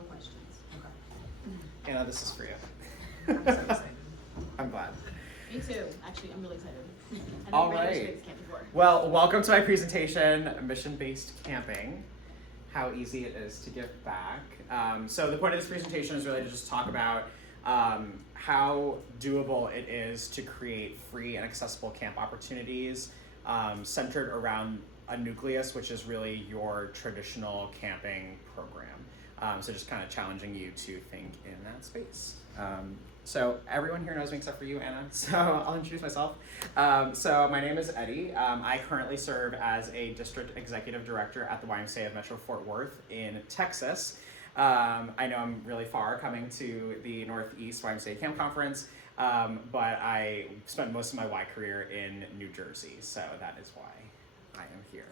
all the questions. Okay. Anna, this is for you. I'm so excited. I'm glad. Me too. Actually, I'm really excited. I've All never been to right. Mission-based camp before. Well, welcome to my presentation, Mission-Based Camping, how easy it is to give back. So the point of this presentation is really to just talk about how doable it is to create free and accessible camp opportunities centered around a nucleus, which is really your traditional camping program. So just kind of challenging you to think in that space. So everyone here knows me except for you, Anna, so I'll introduce myself. So my name is Eddie. I currently serve as a district executive director at the YMCA of Metro Fort Worth in Texas. I know I'm really far coming to the Northeast YMCA Camp Conference, but I spent most of my Y career in New Jersey, so that is why I am here.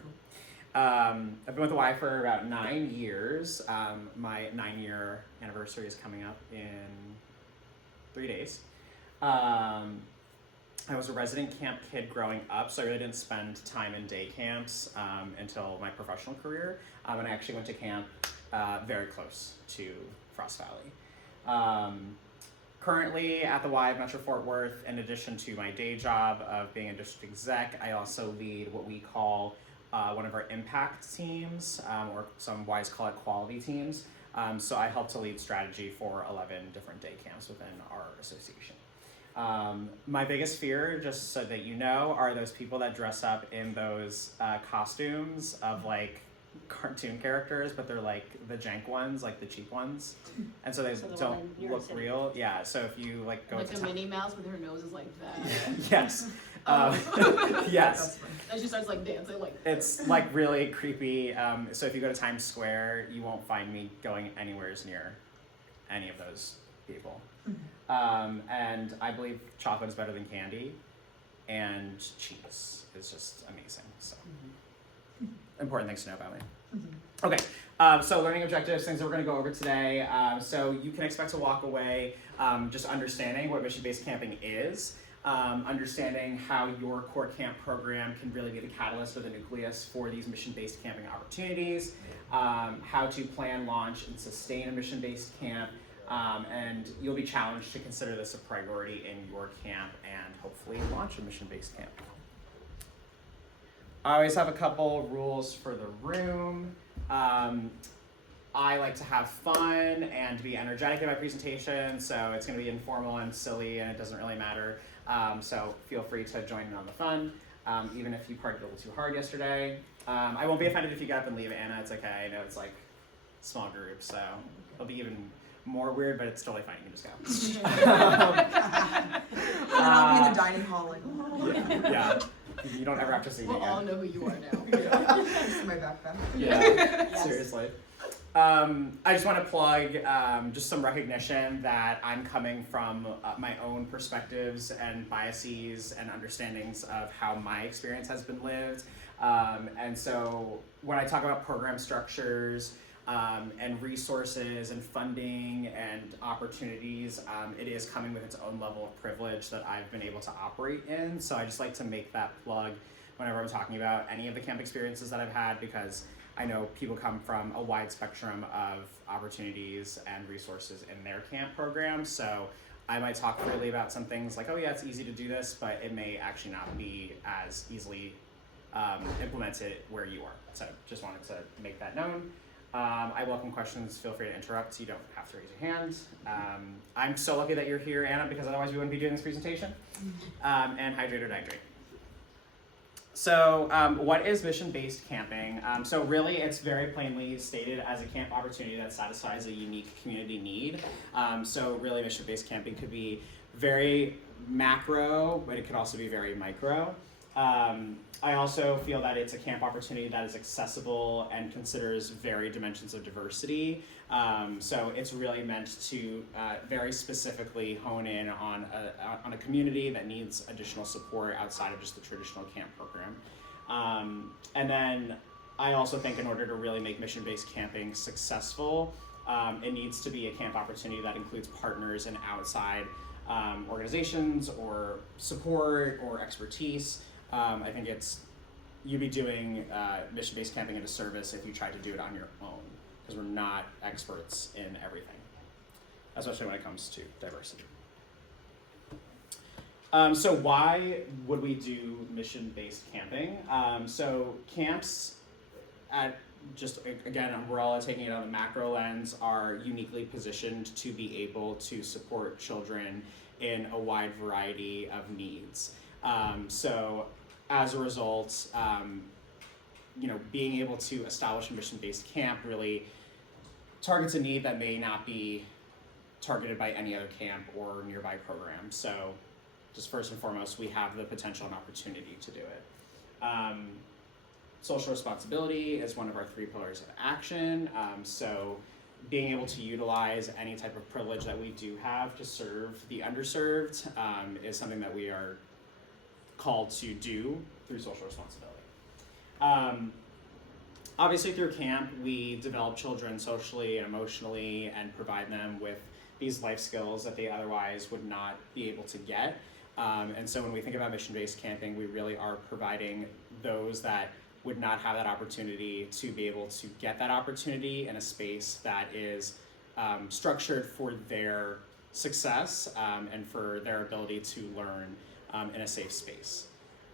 I've been with the Y for about 9 years. My 9-year anniversary is coming up in 3 days. I was a resident camp kid growing up, so I really didn't spend time in day camps until my professional career, and I actually went to camp very close to Frost Valley. Currently at the Y of Metro Fort Worth, in addition to my day job of being a district exec, I also lead what we call one of our impact teams, or some Ys call it quality teams. So I help to lead strategy for 11 different day camps within our association. My biggest fear, just so that you know, are those people that dress up in those costumes of like cartoon characters, but they're like the jank ones, like the cheap ones, and so they don't look real. Yeah, so if you like go like to a Minnie Mouse with her nose is like that. Yes. Yes. And she starts like dancing like it's like really creepy. So if you go to Times Square, you won't find me going anywhere near any of those people. And I believe chocolate is better than candy, and cheese is just amazing. So important things to know about me. Okay, so learning objectives, things that we're going to go over today. So you can expect to walk away just understanding what mission-based camping is, understanding how your core camp program can really be the catalyst or the nucleus for these mission-based camping opportunities, how to plan, launch, and sustain a mission-based camp, and you'll be challenged to consider this a priority in your camp and hopefully launch a mission-based camp. I always have a couple rules for the room. I like to have fun and be energetic in my presentation, so it's going to be informal and silly and it doesn't really matter. So feel free to join in on the fun, even if you partied a little too hard yesterday. I won't be offended if you get up and leave, Anna. It's okay. I know it's like small group, so it'll be even more weird, but it's totally fine. You can just go. And then I'll be in the dining hall like, oh. Yeah. You don't ever have to see me we'll again. all know who you are now. This is my backpack. Yeah, Yes. seriously. I just want to plug just some recognition that I'm coming from my own perspectives and biases and understandings of how my experience has been lived. And so when I talk about program structures and resources and funding and opportunities, it is coming with its own level of privilege that I've been able to operate in. So I just like to make that plug whenever I'm talking about any of the camp experiences that I've had, because I know people come from a wide spectrum of opportunities and resources in their camp program. So I might talk freely about some things like, oh yeah, it's easy to do this, but it may actually not be as easily implemented where you are. So just wanted to make that known. I welcome questions. Feel free to interrupt. You don't have to raise your hand. I'm so lucky that you're here, Anna, because otherwise we wouldn't be doing this presentation. And hydrate or dihydrate. So what is mission-based camping? So really it's very plainly stated as a camp opportunity that satisfies a unique community need. So really mission-based camping could be very macro, but it could also be very micro. I also feel that it's a camp opportunity that is accessible and considers varied dimensions of diversity. So it's really meant to very specifically hone in on a community that needs additional support outside of just the traditional camp program. And then I also think in order to really make mission-based camping successful, it needs to be a camp opportunity that includes partners and outside organizations or support or expertise. I think you'd be doing mission-based camping a disservice if you tried to do it on your own. because we're not experts in everything, especially when it comes to diversity. So why would we do mission-based camping? So camps, again, umbrella, taking it on the macro lens, are uniquely positioned to be able to support children in a wide variety of needs. So as a result, being able to establish a mission-based camp really targets a need that may not be targeted by any other camp or nearby program. So just first and foremost, we have the potential and opportunity to do it. Social responsibility is one of our 3 pillars of action. So being able to utilize any type of privilege that we do have to serve the underserved is something that we are called to do through social responsibility. Obviously through camp, we develop children socially and emotionally and provide them with these life skills that they otherwise would not be able to get. And so when we think about mission-based camping, we really are providing those that would not have that opportunity to be able to get that opportunity in a space that is structured for their success and for their ability to learn in a safe space.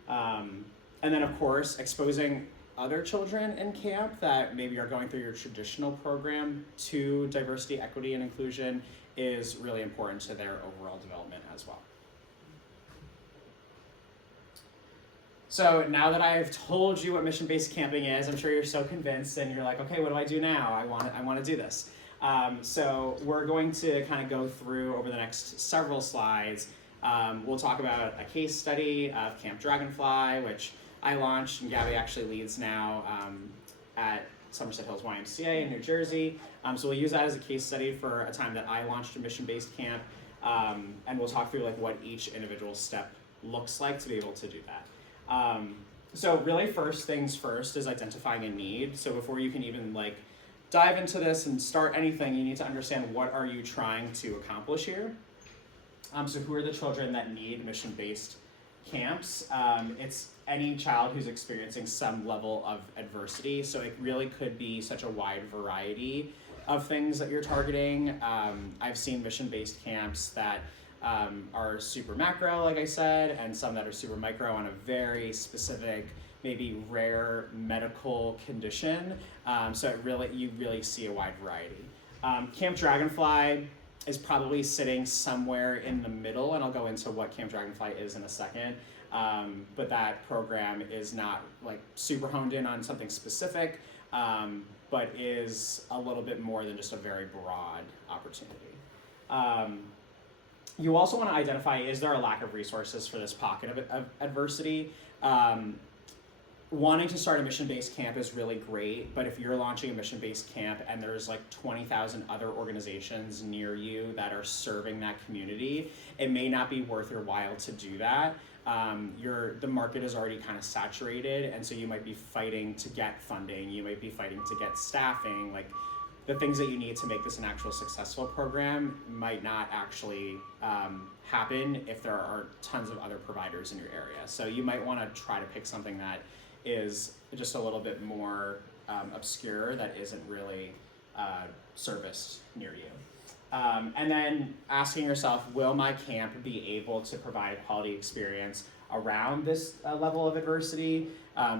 And then of course, exposing other children in camp that maybe are going through your traditional program to diversity, equity, and inclusion is really important to their overall development as well. So now that I've told you what mission-based camping is, I'm sure you're so convinced and you're like, okay, what do I do now? I want to do this. So we're going to kind of go through over the next several slides. We'll talk about a case study of Camp Dragonfly, which I launched and Gabby actually leads now at Somerset Hills YMCA in New Jersey. So we'll use that as a case study for a time that I launched a mission-based camp, and we'll talk through like what each individual step looks like to be able to do that. So really first things first is identifying a need. So before you can even like dive into this and start anything, you need to understand what are you trying to accomplish here. So who are the children that need mission-based camps? It's any child who's experiencing some level of adversity. So it really could be such a wide variety of things that you're targeting. I've seen mission-based camps that are super macro, like I said, and some that are super micro on a very specific, maybe rare medical condition. So you really see a wide variety. Camp Dragonfly is probably sitting somewhere in the middle, and I'll go into what Camp Dragonfly is in a second. But that program is not like super honed in on something specific, but is a little bit more than just a very broad opportunity. You also want to identify, is there a lack of resources for this pocket of adversity? Wanting to start a mission-based camp is really great, but if you're launching a mission-based camp and there's like 20,000 other organizations near you that are serving that community, it may not be worth your while to do that. The market is already kind of saturated, and so you might be fighting to get funding, you might be fighting to get staffing, like the things that you need to make this an actual successful program might not actually happen if there are tons of other providers in your area. So you might want to try to pick something that is just a little bit more obscure, that isn't really serviced near you. And then asking yourself, will my camp be able to provide a quality experience around this level of adversity?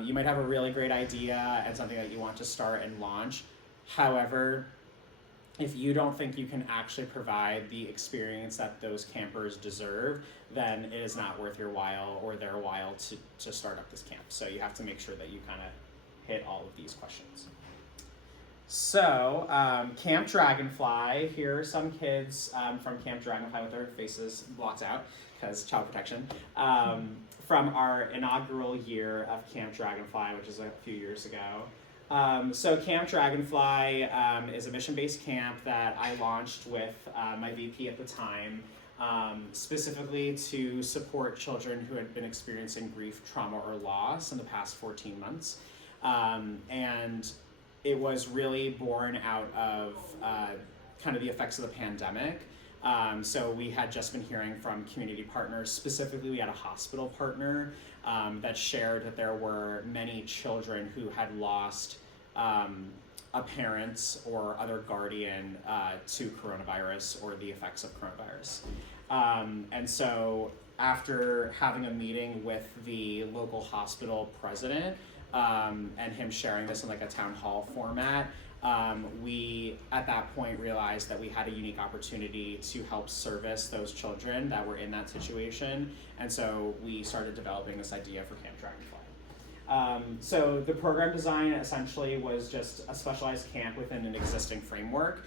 You might have a really great idea and something that you want to start and launch. However, if you don't think you can actually provide the experience that those campers deserve, then it is not worth your while or their while to start up this camp. So you have to make sure that you kind of hit all of these questions. So Camp Dragonfly, here are some kids from Camp Dragonfly with their faces blocked out because child protection, from our inaugural year of Camp Dragonfly, which is a few years ago. So Camp Dragonfly is a mission-based camp that I launched with my VP at the time, specifically to support children who had been experiencing grief, trauma, or loss in the past 14 months. And it was really born out of kind of the effects of the pandemic. So we had just been hearing from community partners. Specifically, we had a hospital partner that shared that there were many children who had lost a parent or other guardian to coronavirus or the effects of coronavirus. And so after having a meeting with the local hospital president and him sharing this in like a town hall format, we at that point realized that we had a unique opportunity to help service those children that were in that situation, and so we started developing this idea for Camp Dragonfly. So the program design essentially was just a specialized camp within an existing framework.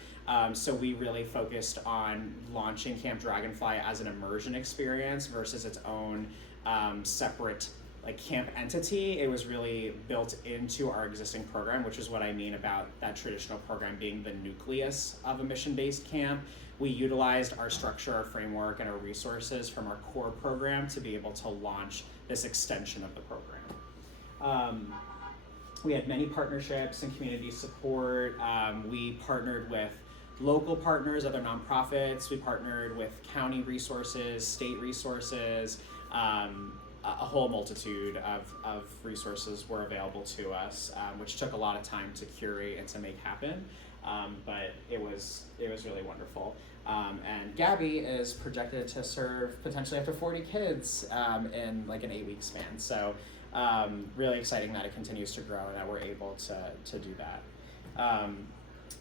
So we really focused on launching Camp Dragonfly as an immersion experience versus its own separate like camp entity. It was really built into our existing program, which is what I mean about that traditional program being the nucleus of a mission-based camp. We utilized our structure, our framework, and our resources from our core program to be able to launch this extension of the program. We had many partnerships and community support. We partnered with local partners, other nonprofits. We partnered with county resources, state resources. A whole multitude of resources were available to us, which took a lot of time to curate and to make happen, but it was really wonderful. And Gabby is projected to serve potentially up to 40 kids in like an 8-week span. So really exciting that it continues to grow and that we're able to do that.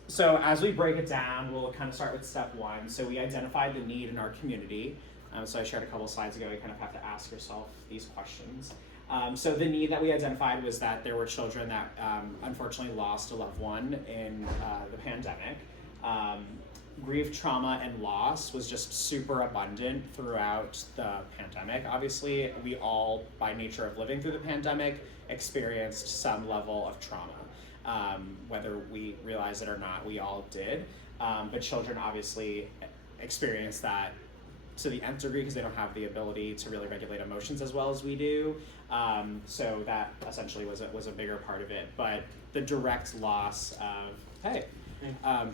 So as we break it down, we'll kind of start with step one. So we identified the need in our community. So I shared a couple slides ago, you kind of have to ask yourself these questions. So the need that we identified was that there were children that unfortunately lost a loved one in the pandemic. Grief, trauma, and loss was just super abundant throughout the pandemic. Obviously, we all, by nature of living through the pandemic, experienced some level of trauma. Whether we realize it or not, we all did. But children obviously experience that to the nth degree because they don't have the ability to really regulate emotions as well as we do. So that essentially was a bigger part of it. But the direct loss of,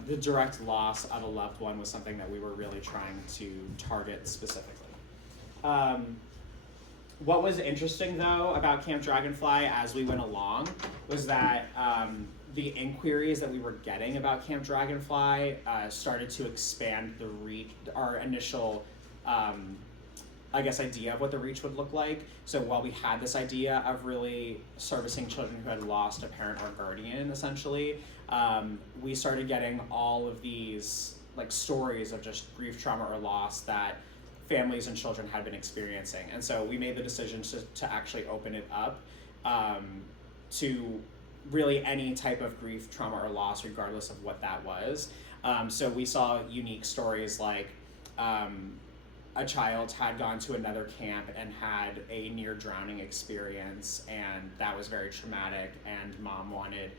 the direct loss of a loved one was something that we were really trying to target specifically. What was interesting though about Camp Dragonfly as we went along was that the inquiries that we were getting about Camp Dragonfly started to expand the reach, our initial idea of what the reach would look like. So while we had this idea of really servicing children who had lost a parent or guardian, essentially, we started getting all of these like stories of just grief, trauma, or loss that families and children had been experiencing. And so we made the decision to actually open it up to really any type of grief, trauma, or loss, regardless of what that was. So we saw unique stories like a child had gone to another camp and had a near drowning experience, and that was very traumatic, and mom wanted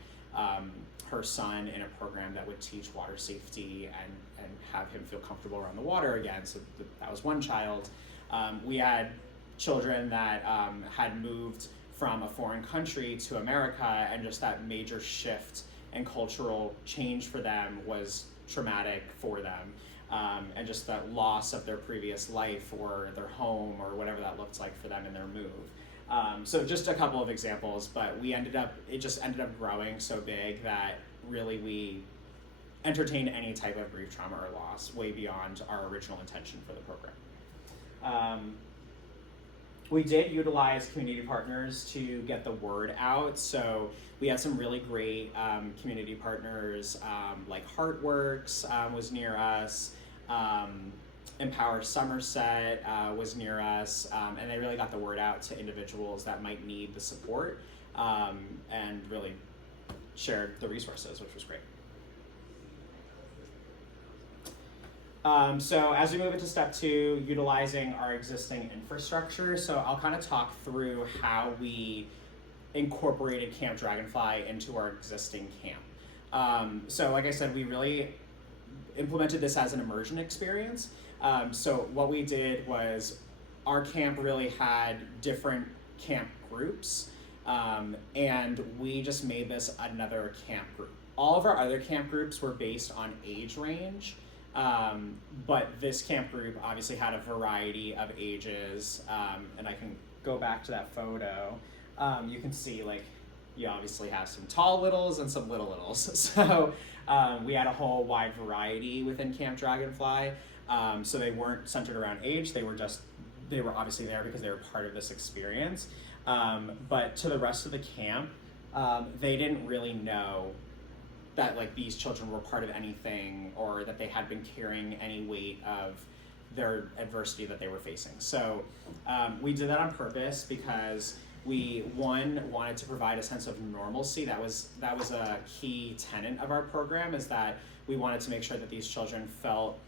her son in a program that would teach water safety and have him feel comfortable around the water again. So that was one child. We had children that had moved from a foreign country to America, and just that major shift and cultural change for them was traumatic for them. And just that loss of their previous life or their home or whatever that looked like for them in their move. So just a couple of examples, but it just ended up growing so big that really we entertained any type of grief, trauma, or loss way beyond our original intention for the program. We did utilize community partners to get the word out. So we had some really great community partners, like Heartworks was near us, Empower Somerset was near us, and they really got the word out to individuals that might need the support, and really shared the resources, which was great. So as we move into step two, utilizing our existing infrastructure. So I'll kind of talk through how we incorporated Camp Dragonfly into our existing camp. So like I said, we really implemented this as an immersion experience. So what we did was our camp really had different camp groups, and we just made this another camp group. All of our other camp groups were based on age range. But this camp group obviously had a variety of ages, and I can go back to that photo. You can see like you obviously have some tall littles and some little littles. So we had a whole wide variety within Camp Dragonfly. So they weren't centered around age. They were obviously there because they were part of this experience. But to the rest of the camp, they didn't really know that like these children were part of anything or that they had been carrying any weight of their adversity that they were facing. So we did that on purpose because we wanted to provide a sense of normalcy. That was a key tenet of our program, is that we wanted to make sure that these children felt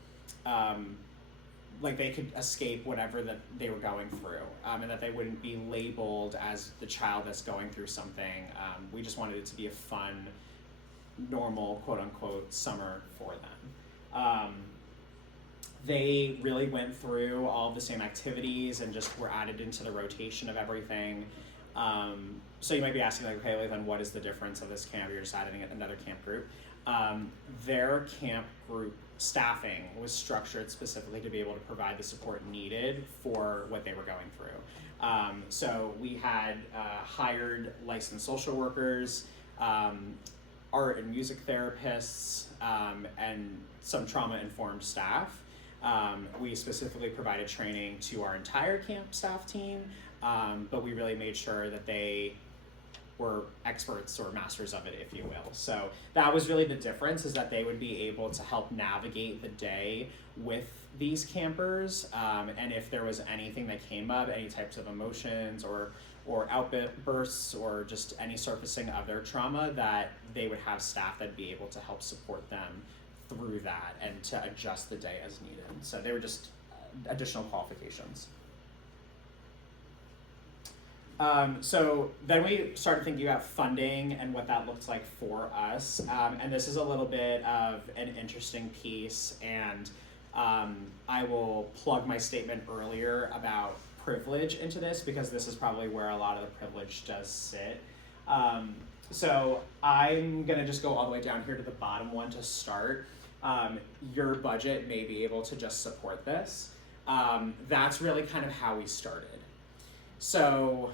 like they could escape whatever that they were going through, and that they wouldn't be labeled as the child that's going through something. We just wanted it to be a fun, normal, quote unquote, summer for them. They really went through all of the same activities and just were added into the rotation of everything. So you might be asking, like, okay, then what is the difference of this camp? You're just adding another camp group. Their camp group staffing was structured specifically to be able to provide the support needed for what they were going through. So we had hired licensed social workers, art and music therapists, and some trauma-informed staff. We specifically provided training to our entire camp staff team, but we really made sure that they were experts or masters of it, if you will. So that was really the difference, is that they would be able to help navigate the day with these campers, and if there was anything that came up, any types of emotions or outbursts or just any surfacing of their trauma, that they would have staff that'd be able to help support them through that and to adjust the day as needed. So they were just additional qualifications. So then we started thinking about funding and what that looked like for us. And this is a little bit of an interesting piece, and I will plug my statement earlier about privilege into this, because this is probably where a lot of the privilege does sit. So I'm gonna just go all the way down here to the bottom one to start. Your budget may be able to just support this. That's really kind of how we started. So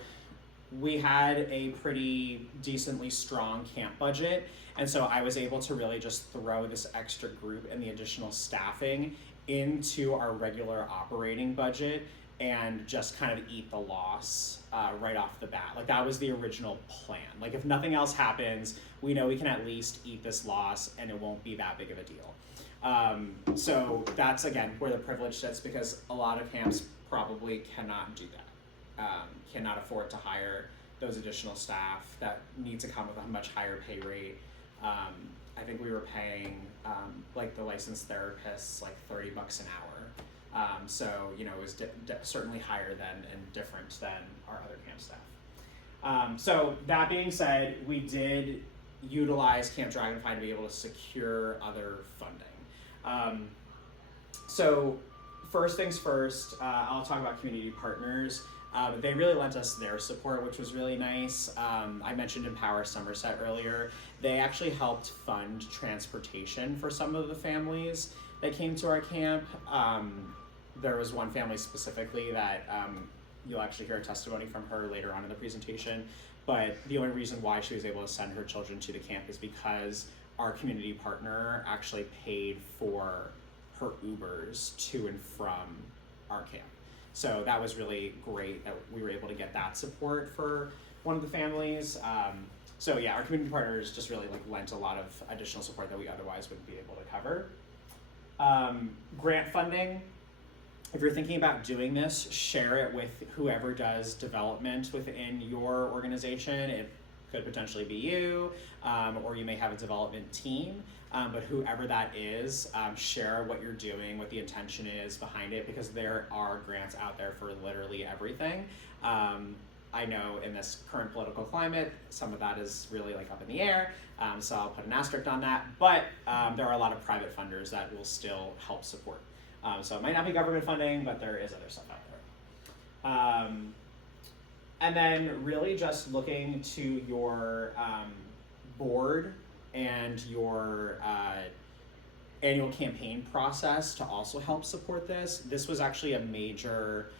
we had a pretty decently strong camp budget, and so I was able to really just throw this extra group and the additional staffing into our regular operating budget and just kind of eat the loss right off the bat. Like, that was the original plan. Like, if nothing else happens, we know we can at least eat this loss and it won't be that big of a deal. So that's, again, where the privilege sits, because a lot of camps probably cannot do that. Cannot afford to hire those additional staff that need to come with a much higher pay rate. I think we were paying like the licensed therapists like $30 an hour. So, you know, it was certainly higher than and different than our other camp staff. So that being said, we did utilize Camp Dragonfly to be able to secure other funding. So first things first, I'll talk about community partners. They really lent us their support, which was really nice. I mentioned Empower Somerset earlier. They actually helped fund transportation for some of the families that came to our camp. There was one family specifically that you'll actually hear a testimony from her later on in the presentation, but the only reason why she was able to send her children to the camp is because our community partner actually paid for her Ubers to and from our camp. So that was really great that we were able to get that support for one of the families. So yeah, our community partners just really like lent a lot of additional support that we otherwise wouldn't be able to cover. Grant funding. If you're thinking about doing this, share it with whoever does development within your organization. It could potentially be you, or you may have a development team. But whoever that is, share what you're doing, what the intention is behind it, because there are grants out there for literally everything. I know in this current political climate, some of that is really like up in the air, so I'll put an asterisk on that, but there are a lot of private funders that will still help support. So it might not be government funding, but there is other stuff out there. And then really just looking to your board and your annual campaign process to also help support this. This was actually a major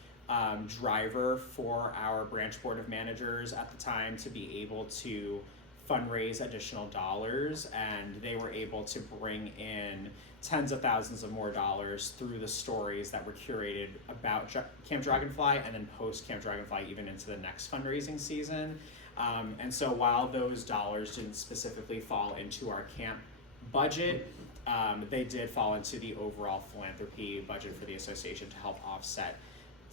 driver for our branch board of managers at the time to be able to fundraise additional dollars, and they were able to bring in tens of thousands of more dollars through the stories that were curated about Camp Dragonfly, and then post Camp Dragonfly even into the next fundraising season. And so while those dollars didn't specifically fall into our camp budget, they did fall into the overall philanthropy budget for the association to help offset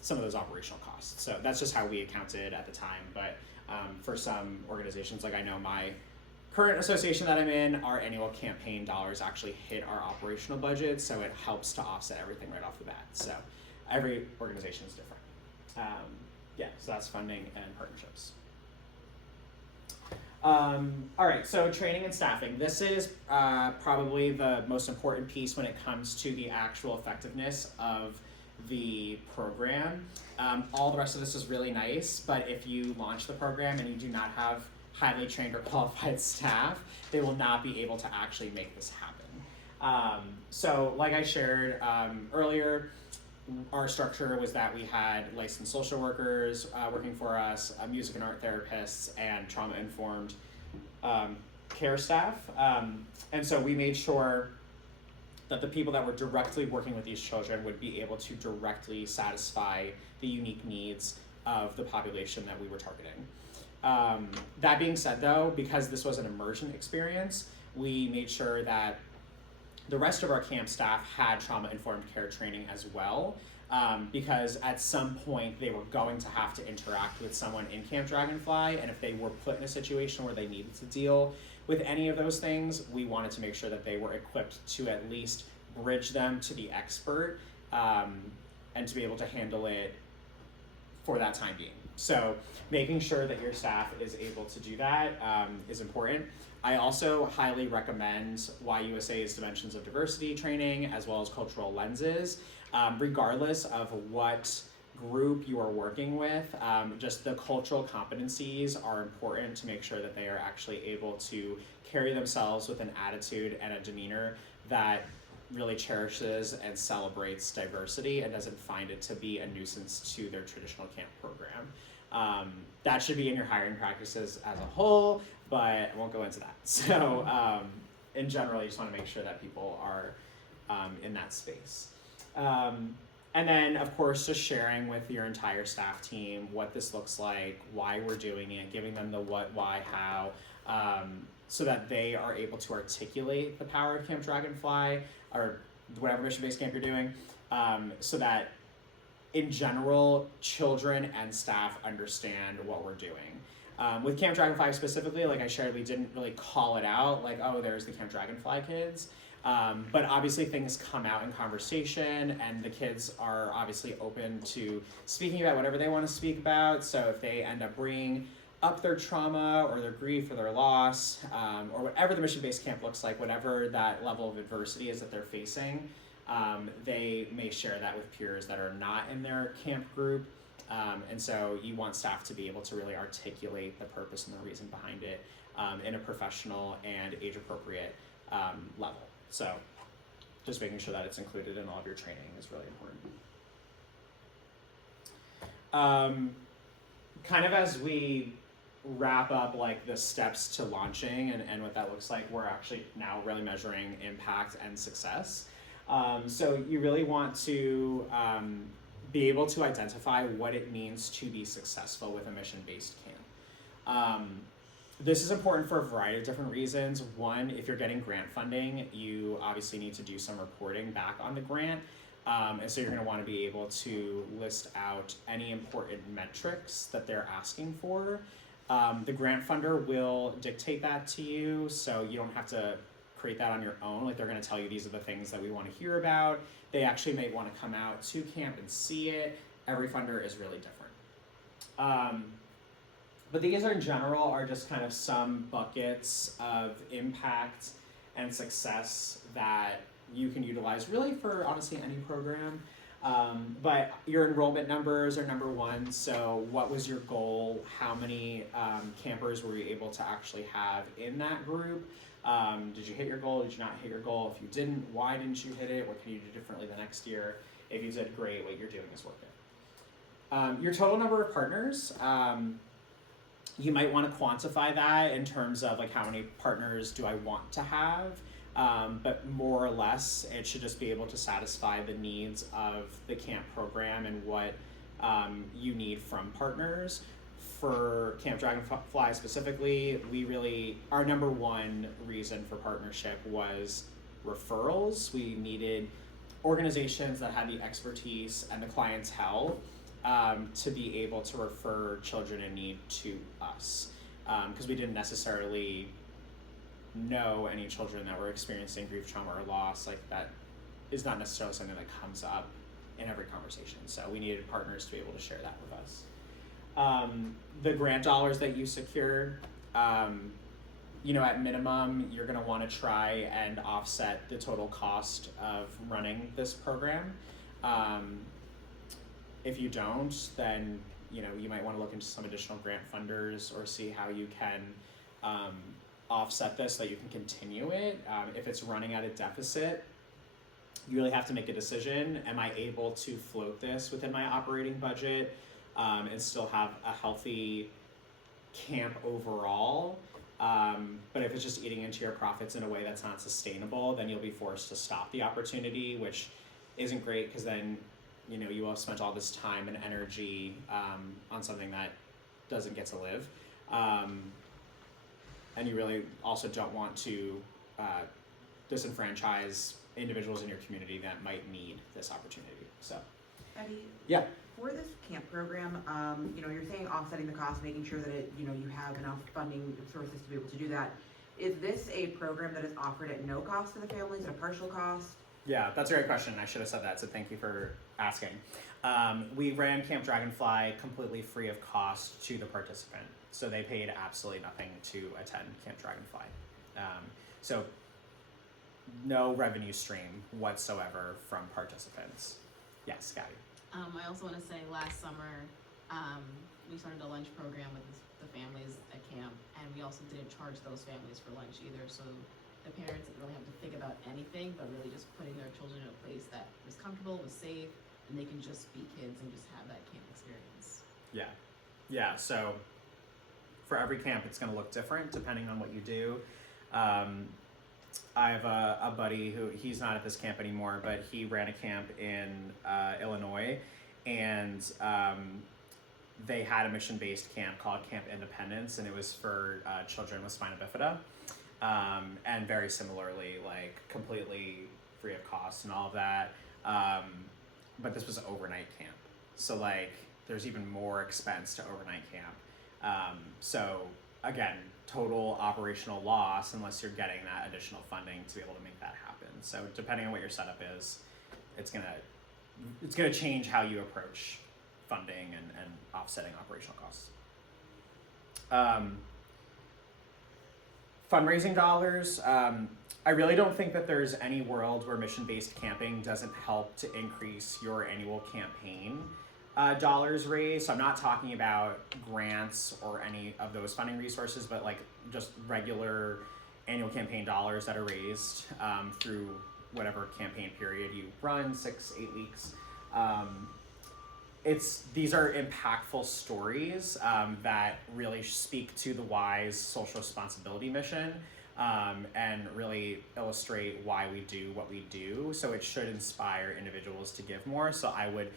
some of those operational costs. So that's just how we accounted at the time. But for some organizations, like I know my current association that I'm in, our annual campaign dollars actually hit our operational budget, so it helps to offset everything right off the bat. So every organization is different. So that's funding and partnerships. All right, so training and staffing. This is probably the most important piece when it comes to the actual effectiveness of the program. All the rest of this is really nice, but if you launch the program and you do not have highly trained or qualified staff, they will not be able to actually make this happen. So like I shared earlier, our structure was that we had licensed social workers working for us, music and art therapists, and trauma-informed care staff. And so we made sure that the people that were directly working with these children would be able to directly satisfy the unique needs of the population that we were targeting. That being said though, because this was an immersion experience, we made sure that the rest of our camp staff had trauma-informed care training as well, because at some point they were going to have to interact with someone in Camp Dragonfly, and if they were put in a situation where they needed to deal with any of those things, we wanted to make sure that they were equipped to at least bridge them to the expert, and to be able to handle it for that time being. So making sure that your staff is able to do that is important. I also highly recommend YUSA's Dimensions of Diversity training as well as cultural lenses, regardless of what group you are working with. Just the cultural competencies are important to make sure that they are actually able to carry themselves with an attitude and a demeanor that really cherishes and celebrates diversity and doesn't find it to be a nuisance to their traditional camp program. That should be in your hiring practices as a whole, but I won't go into that. So in general, you just want to make sure that people are in that space. And then, of course, just sharing with your entire staff team what this looks like, why we're doing it, giving them the what, why, how, so that they are able to articulate the power of Camp Dragonfly or whatever mission-based camp you're doing, so that in general, children and staff understand what we're doing. With Camp Dragonfly specifically, like I shared, we didn't really call it out, like, oh, there's the Camp Dragonfly kids. But obviously things come out in conversation, and the kids are obviously open to speaking about whatever they want to speak about. So if they end up bringing up their trauma or their grief or their loss, or whatever the mission-based camp looks like, whatever that level of adversity is that they're facing, they may share that with peers that are not in their camp group. And so you want staff to be able to really articulate the purpose and the reason behind it in a professional and age-appropriate level. So just making sure that it's included in all of your training is really important. Kind of as we wrap up like the steps to launching and what that looks like, we're actually now really measuring impact and success. So you really want to be able to identify what it means to be successful with a mission-based camp. This is important for a variety of different reasons. One, if you're getting grant funding, you obviously need to do some reporting back on the grant. And so you're going to want to be able to list out any important metrics that they're asking for. The grant funder will dictate that to you, so you don't have to create that on your own. Like, they're going to tell you these are the things that we want to hear about. They actually may want to come out to camp and see it. Every funder is really different. But these are in general are just kind of some buckets of impact and success that you can utilize really for honestly any program. But your enrollment numbers are number one. So what was your goal? How many campers were you able to actually have in that group? Did you hit your goal? Did you not hit your goal? If you didn't, why didn't you hit it? What can you do differently the next year? If you did, great, what you're doing is working. Your total number of partners, you might want to quantify that in terms of like how many partners do I want to have, but more or less it should just be able to satisfy the needs of the camp program and what you need from partners. For Camp Dragonfly specifically, our number one reason for partnership was referrals. We needed organizations that had the expertise and the clientele to be able to refer children in need to us, because we didn't necessarily know any children that were experiencing grief, trauma, or loss. Like, that is not necessarily something that comes up in every conversation. So we needed partners to be able to share that with us. The grant dollars that you secure, at minimum, you're going to want to try and offset the total cost of running this program. If you don't, then you might want to look into some additional grant funders or see how you can offset this so that you can continue it. If it's running at a deficit, you really have to make a decision. Am I able to float this within my operating budget and still have a healthy camp overall? But if it's just eating into your profits in a way that's not sustainable, then you'll be forced to stop the opportunity, which isn't great, because then you will have spent all this time and energy on something that doesn't get to live. And you really also don't want to disenfranchise individuals in your community that might need this opportunity. So, Eddie, yeah. For this camp program, you're saying offsetting the cost, making sure that you have enough funding sources to be able to do that. Is this a program that is offered at no cost to the families, at a partial cost? Yeah, that's a great question. I should have said that, so thank you for asking. We ran Camp Dragonfly completely free of cost to the participant, so they paid absolutely nothing to attend Camp Dragonfly. So no revenue stream whatsoever from participants. Yes, Gabby. I also want to say last summer, we started a lunch program with the families at camp, and we also didn't charge those families for lunch either. So the parents didn't really have to think about anything, but really just putting their children in a place that was comfortable, was safe, and they can just be kids and just have that camp experience. Yeah. So for every camp, it's going to look different depending on what you do. I have a buddy who, he's not at this camp anymore, but he ran a camp in Illinois, and they had a mission-based camp called Camp Independence, and it was for children with spina bifida, and very similarly, like, completely free of cost and all of that, but this was an overnight camp, so like there's even more expense to overnight camp. So again, total operational loss unless you're getting that additional funding to be able to make that happen. So depending on what your setup is, it's gonna change how you approach funding and offsetting operational costs. Fundraising dollars, I really don't think that there's any world where mission-based camping doesn't help to increase your annual campaign dollars raised. So I'm not talking about grants or any of those funding resources, but like just regular annual campaign dollars that are raised through whatever campaign period you run, 6-8 weeks. These are impactful stories that really speak to the WISE social responsibility mission and really illustrate why we do what we do. So it should inspire individuals to give more. So I would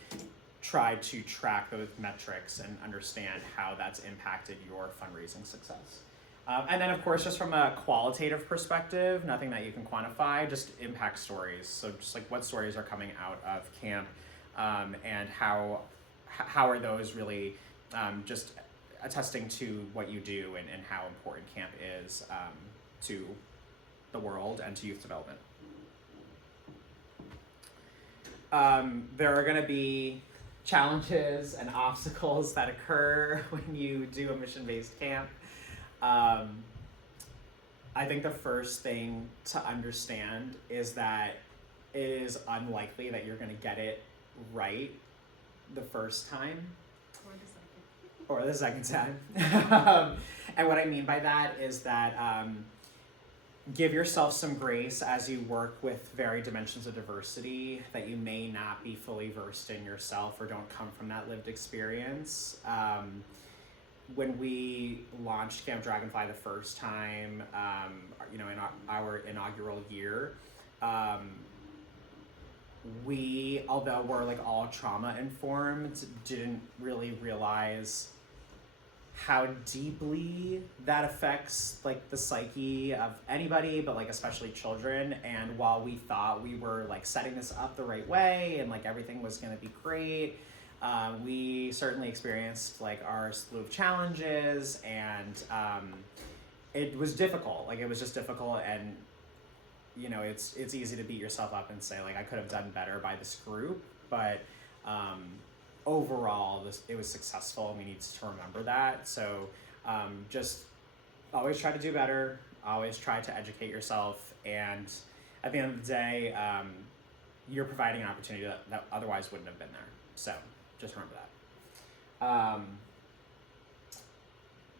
try to track those metrics and understand how that's impacted your fundraising success. And then of course, just from a qualitative perspective, nothing that you can quantify, just impact stories. So just like what stories are coming out of camp and how are those really just attesting to what you do and how important camp is to the world and to youth development. There are gonna be challenges and obstacles that occur when you do a mission-based camp. I think the first thing to understand is that it is unlikely that you're gonna get it right the first time. Or the second time. And what I mean by that is that give yourself some grace as you work with varied dimensions of diversity that you may not be fully versed in yourself or don't come from that lived experience. When we launched Camp Dragonfly the first time, in our inaugural year, we, although we're like all trauma informed, didn't really realize how deeply that affects like the psyche of anybody, but like especially children. And while we thought we were like setting this up the right way and like everything was going to be great, we certainly experienced like our slew of challenges, and it was difficult. Like it was just difficult, and it's easy to beat yourself up and say like I could have done better by this group, but overall it was successful, and we need to remember that. So just always try to do better, always try to educate yourself, and at the end of the day, you're providing an opportunity that otherwise wouldn't have been there. So just remember that.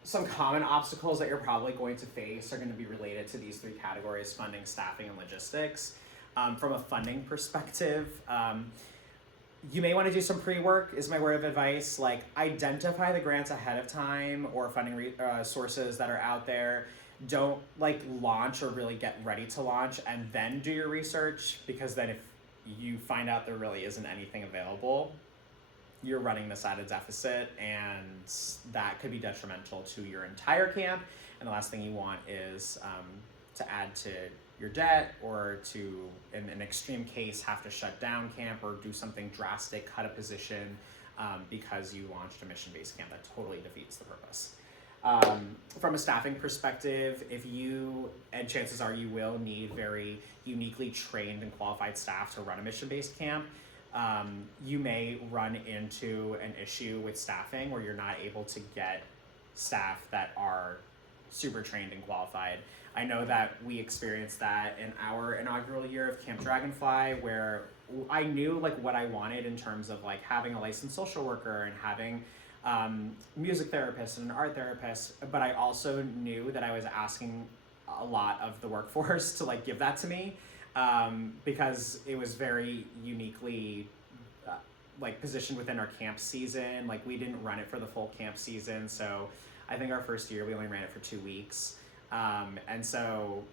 Some common obstacles that you're probably going to face are going to be related to these three categories: funding, staffing, and logistics. From a funding perspective, you may want to do some pre-work, is my word of advice. Like, identify the grants ahead of time or funding sources that are out there. Don't like launch or really get ready to launch and then do your research, because then if you find out there really isn't anything available, you're running this at a deficit, and that could be detrimental to your entire camp. And the last thing you want is to add to your debt, or to, in an extreme case, have to shut down camp or do something drastic, cut a position, because you launched a mission-based camp. That totally defeats the purpose. From a staffing perspective, if you, and chances are you will, need very uniquely trained and qualified staff to run a mission-based camp, you may run into an issue with staffing where you're not able to get staff that are super trained and qualified. I know that we experienced that in our inaugural year of Camp Dragonfly, where I knew like what I wanted in terms of like having a licensed social worker and having music therapist and an art therapist, but I also knew that I was asking a lot of the workforce to like give that to me, because it was very uniquely like positioned within our camp season. Like, we didn't run it for the full camp season, so I think our first year we only ran it for 2 weeks, and so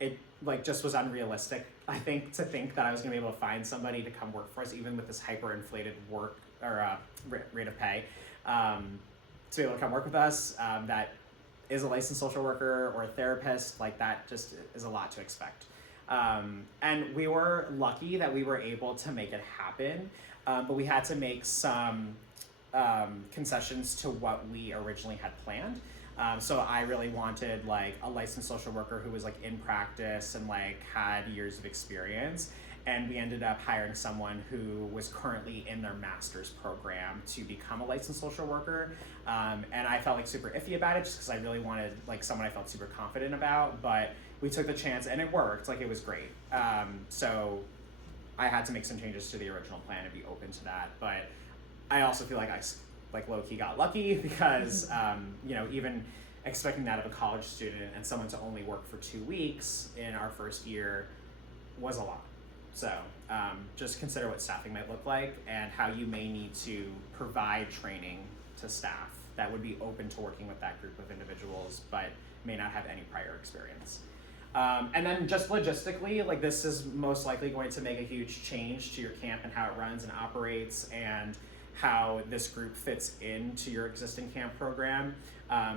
it like just was unrealistic, I think, to think that I was gonna be able to find somebody to come work for us, even with this hyperinflated work or rate of pay, to be able to come work with us, that is a licensed social worker or a therapist. Like, that just is a lot to expect. And we were lucky that we were able to make it happen, but we had to make some concessions to what we originally had planned. So I really wanted like a licensed social worker who was like in practice and like had years of experience. And we ended up hiring someone who was currently in their master's program to become a licensed social worker. And I felt like super iffy about it just because I really wanted like someone I felt super confident about, but we took the chance and it worked. Like, it was great. So I had to make some changes to the original plan to be open to that. But I also feel like I like low-key got lucky because, even expecting that of a college student and someone to only work for 2 weeks in our first year was a lot. So just consider what staffing might look like and how you may need to provide training to staff that would be open to working with that group of individuals, but may not have any prior experience. And then just logistically, like, this is most likely going to make a huge change to your camp and how it runs and operates and how this group fits into your existing camp program.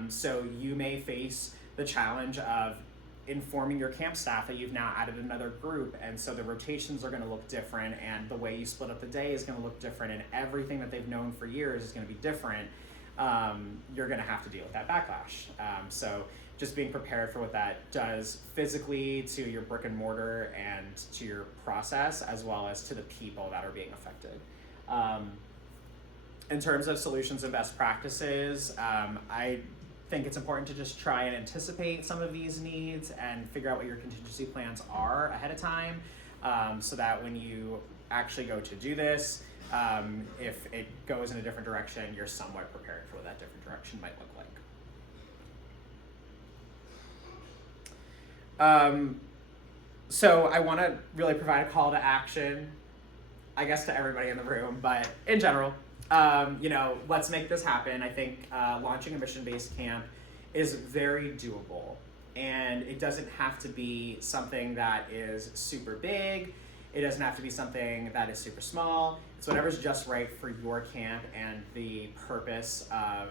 So you may face the challenge of informing your camp staff that you've now added another group, and so the rotations are going to look different, and the way you split up the day is going to look different, and everything that they've known for years is going to be different. You're going to have to deal with that backlash. So just being prepared for what that does physically to your brick and mortar and to your process, as well as to the people that are being affected. In terms of solutions and best practices, I think it's important to just try and anticipate some of these needs and figure out what your contingency plans are ahead of time, so that when you actually go to do this, if it goes in a different direction, you're somewhat prepared for what that different direction might look like. So I want to really provide a call to action, I guess to everybody in the room, but in general, let's make this happen. I think launching a mission-based camp is very doable, and it doesn't have to be something that is super big. It doesn't have to be something that is super small. It's whatever's just right for your camp and the purpose of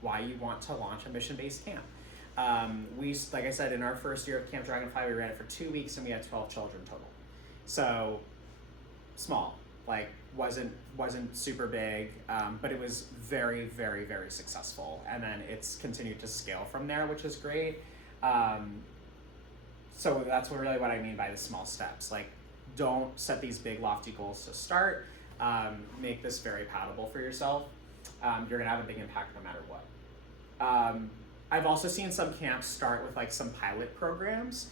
why you want to launch a mission-based camp. Like I said, in our first year of Camp Dragonfly, we ran it for 2 weeks and we had 12 children total. So small, like wasn't super big, but it was very, very, very successful. And then it's continued to scale from there, which is great. So that's really what I mean by the small steps. Like, don't set these big lofty goals to start. Make this very palatable for yourself. You're gonna have a big impact no matter what. I've also seen some camps start with like some pilot programs.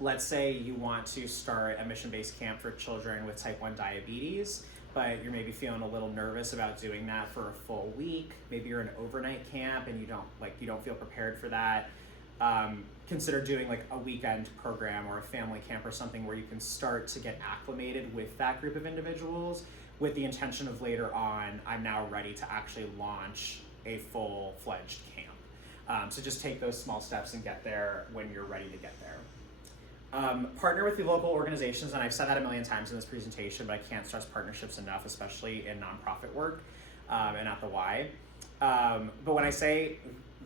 Let's say you want to start a mission-based camp for children with type 1 diabetes, but you're maybe feeling a little nervous about doing that for a full week. Maybe you're in an overnight camp and you don't feel prepared for that. Consider doing like a weekend program or a family camp or something where you can start to get acclimated with that group of individuals with the intention of later on, I'm now ready to actually launch a full-fledged camp. So just take those small steps and get there when you're ready to get there. Partner with the local organizations, and I've said that a million times in this presentation, but I can't stress partnerships enough, especially in nonprofit work and at the Y. But when I say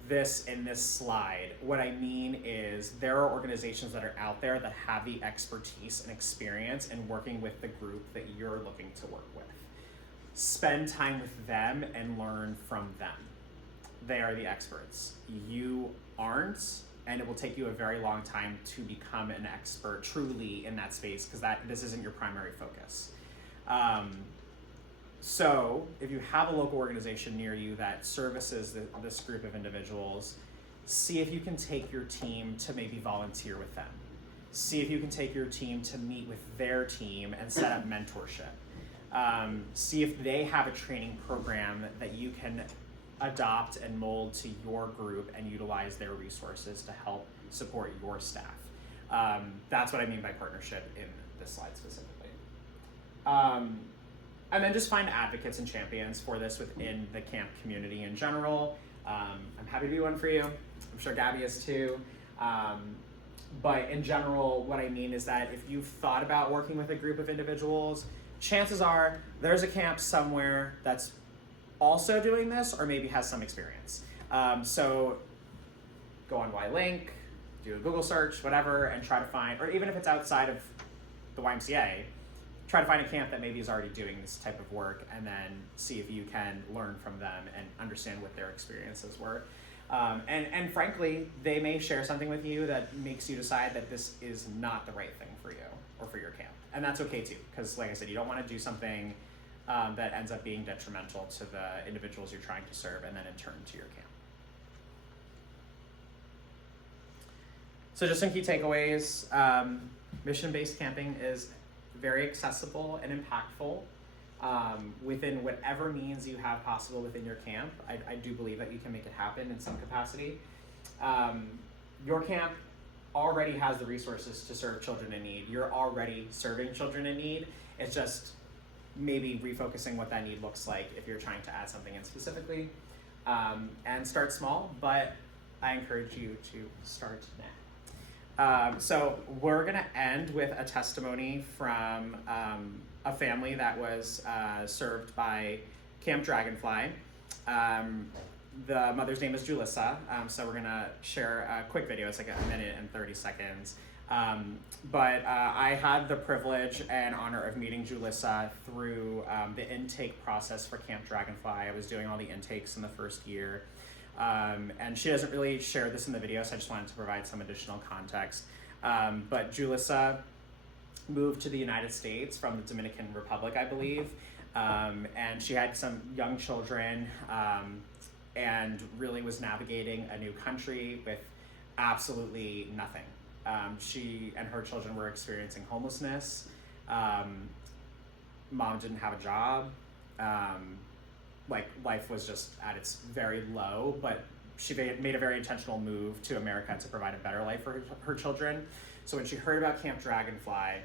this in this slide, what I mean is there are organizations that are out there that have the expertise and experience in working with the group that you're looking to work with. Spend time with them and learn from them. They are the experts. You aren't, and it will take you a very long time to become an expert truly in that space because this isn't your primary focus. So if you have a local organization near you that services this group of individuals, see if you can take your team to maybe volunteer with them. See if you can take your team to meet with their team and set up mentorship. See if they have a training program that you can adopt and mold to your group and utilize their resources to help support your staff. That's what I mean by partnership in this slide specifically. And then just find advocates and champions for this within the camp community in general. I'm happy to be one for you. I'm sure Gabby is too. But in general, what I mean is that if you've thought about working with a group of individuals, chances are there's a camp somewhere that's also doing this or maybe has some experience. So go on Y-Link, do a Google search, whatever, and try to find, or even if it's outside of the YMCA, try to find a camp that maybe is already doing this type of work and then see if you can learn from them and understand what their experiences were. And frankly, they may share something with you that makes you decide that this is not the right thing for you or for your camp. And that's okay too, because like I said, you don't want to do something that ends up being detrimental to the individuals you're trying to serve and then in turn to your camp. So just some key takeaways. Mission-based camping is very accessible and impactful within whatever means you have possible within your camp. I do believe that you can make it happen in some capacity. Your camp already has the resources to serve children in need. You're already serving children in need. It's just maybe refocusing what that need looks like if you're trying to add something in specifically. And start small, but I encourage you to start now. So we're gonna end with a testimony from a family that was served by Camp Dragonfly. The mother's name is Julissa, so we're gonna share a quick video. It's like 1 minute and 30 seconds. But I had the privilege and honor of meeting Julissa through the intake process for Camp Dragonfly. I was doing all the intakes in the first year. And she doesn't really share this in the video, so I just wanted to provide some additional context. But Julissa moved to the United States from the Dominican Republic, I believe. And she had some young children and really was navigating a new country with absolutely nothing. She and her children were experiencing homelessness. Mom didn't have a job. Like life was just at its very low, but she made a very intentional move to America to provide a better life for her children. So when she heard about Camp Dragonfly,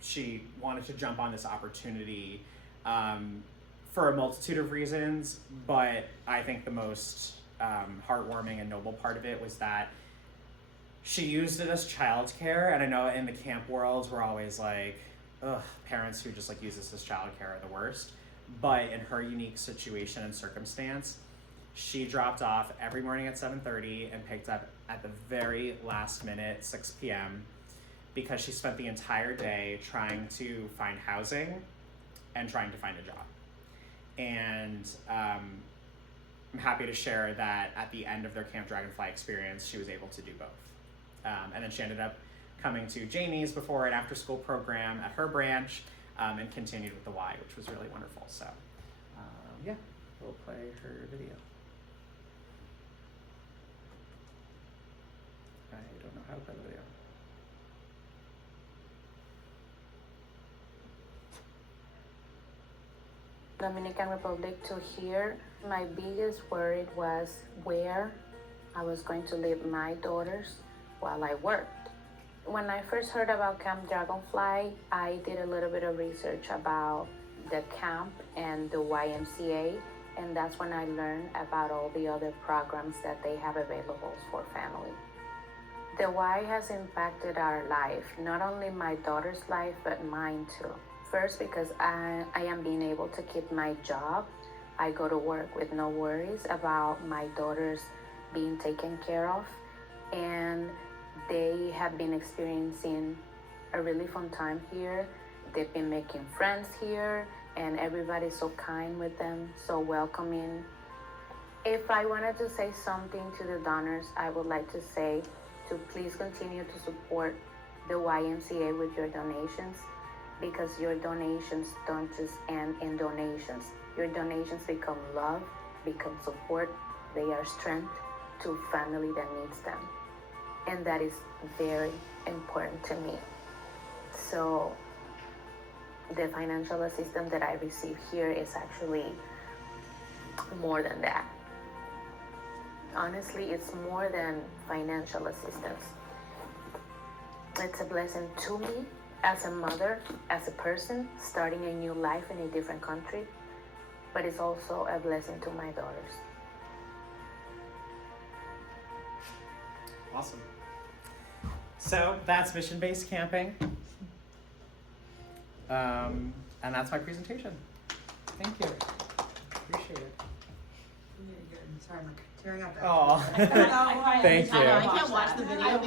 she wanted to jump on this opportunity for a multitude of reasons, but I think the most heartwarming and noble part of it was that she used it as childcare. And I know in the camp world, we're always like, ugh, parents who just like use this as childcare are the worst. But in her unique situation and circumstance, she dropped off every morning at 7:30 and picked up at the very last minute, 6 p.m., because she spent the entire day trying to find housing and trying to find a job. And I'm happy to share that at the end of their Camp Dragonfly experience, she was able to do both. And then she ended up coming to Jamie's before and after school program at her branch, and continued with the Y, which was really wonderful. So yeah, we'll play her video. I don't know how to play the video. Dominican Republic to here, my biggest worry was where I was going to leave my daughters while I worked. When I first heard about Camp Dragonfly, I did a little bit of research about the camp and the YMCA, and that's when I learned about all the other programs that they have available for family. The Y has impacted our life, not only my daughter's life, but mine too. First, because I am being able to keep my job. I go to work with no worries about my daughters being taken care of, and they have been experiencing a really fun time here. They've been making friends here, and everybody's so kind with them, so welcoming. If I wanted to say something to the donors, I would like to say to please continue to support the YMCA with your donations, because your donations don't just end in donations. Your donations become love, become support, they are strength to family that needs them. And that is very important to me. So the financial assistance that I receive here is actually more than that. Honestly, it's more than financial assistance. It's a blessing to me as a mother, as a person, starting a new life in a different country, but it's also a blessing to my daughters. Awesome. So that's mission-based camping. And that's my presentation. Thank you. Appreciate it. Sorry, I'm tearing up. Oh, thank I know, I you. can't watch the video